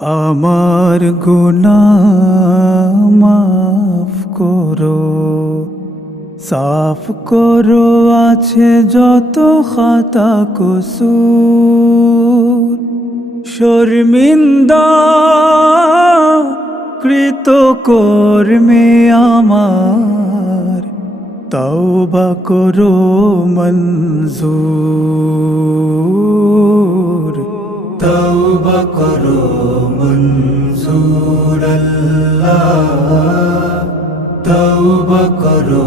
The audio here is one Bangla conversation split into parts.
আমার গুনাহ মাফ করো, সাফ করো আছে যত খাতা কসুর। শর্মিন্দা কৃত কর্মে আমার, তওবা করো মঞ্জুর। তওবা করো মঞ্জুর আল্লাহ, তওবা করো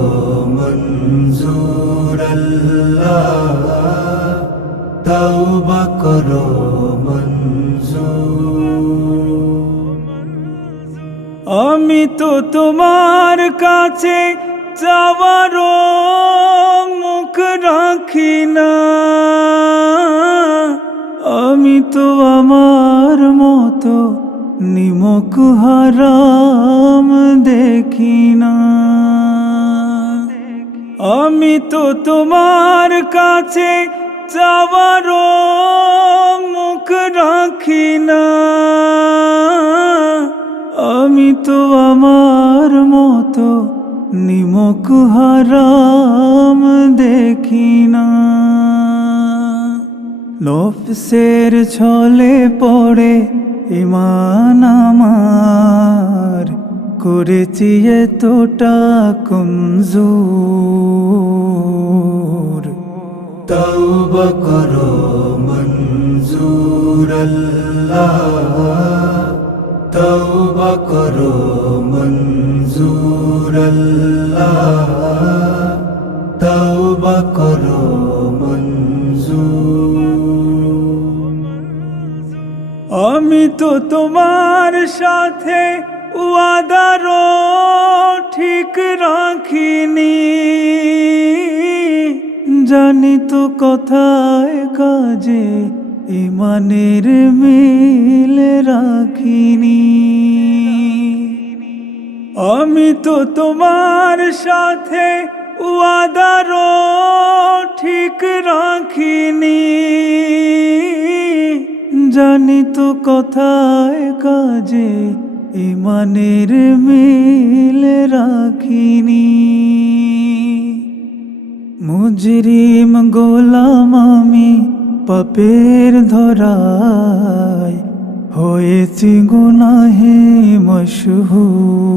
মঞ্জুর আল্লাহ, তওবা করো মঞ্জুর। আমি তো তোমার কাছে চাওয়ারও মুখ রাখি না, আমি তো আমার মতো নিমক হারাম দেখি না। আমি তো তোমার কাছে চাওয়ারও মুখ রাখি না, আমি তো আমার মতো নিমক হারাম দেখি না। নফসের ছলে পড়ে ঈমান আমার, করেছি এতটা কমজোর। তওবা করো মঞ্জুর আল্লাহ, তওবা করো মঞ্জুর আল্লাহ, তওবা করো মঞ্জুর। আমি তো তোমার সাথে ওয়াদারও ঠিক রাখিনি, জানি তো কথায় কাজে ঈমানের মিল রাখিনি। আমি তো তোমার সাথে ওয়াদারও ঠিক রাখিনি, জানি তো কথায় কাজে ঈমানের মিল রাখিনি। মুজরিম গোলাম আমি পাপের ধরায়, হয়েছি গুনাহে মশহুর।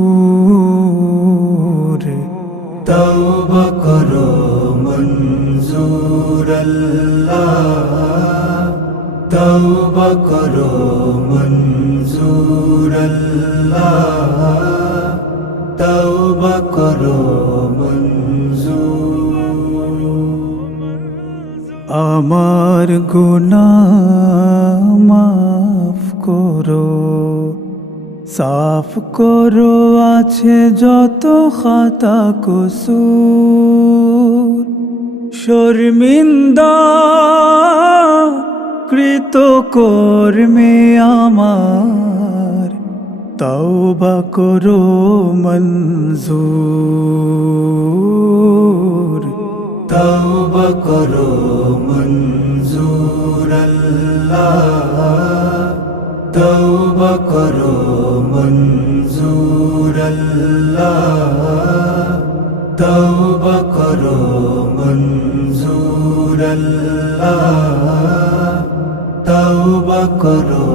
তওবা করো মঞ্জুর আল্লাহ, তওবা করো মঞ্জুর আল্লাহ, তওবা করো মঞ্জুর। আমার গুনাহ মাফ করো, সাফ করো আছে যত খাতা কসুর। শর্মিন্দা কৃত কর্মে আমার, তওবা করো মঞ্জুর। তওবা করো মঞ্জুর আল্লাহ, তওবা করো মঞ্জুর আল্লাহ, তওবা করো মঞ্জুর আল্লাহ, তওবা করো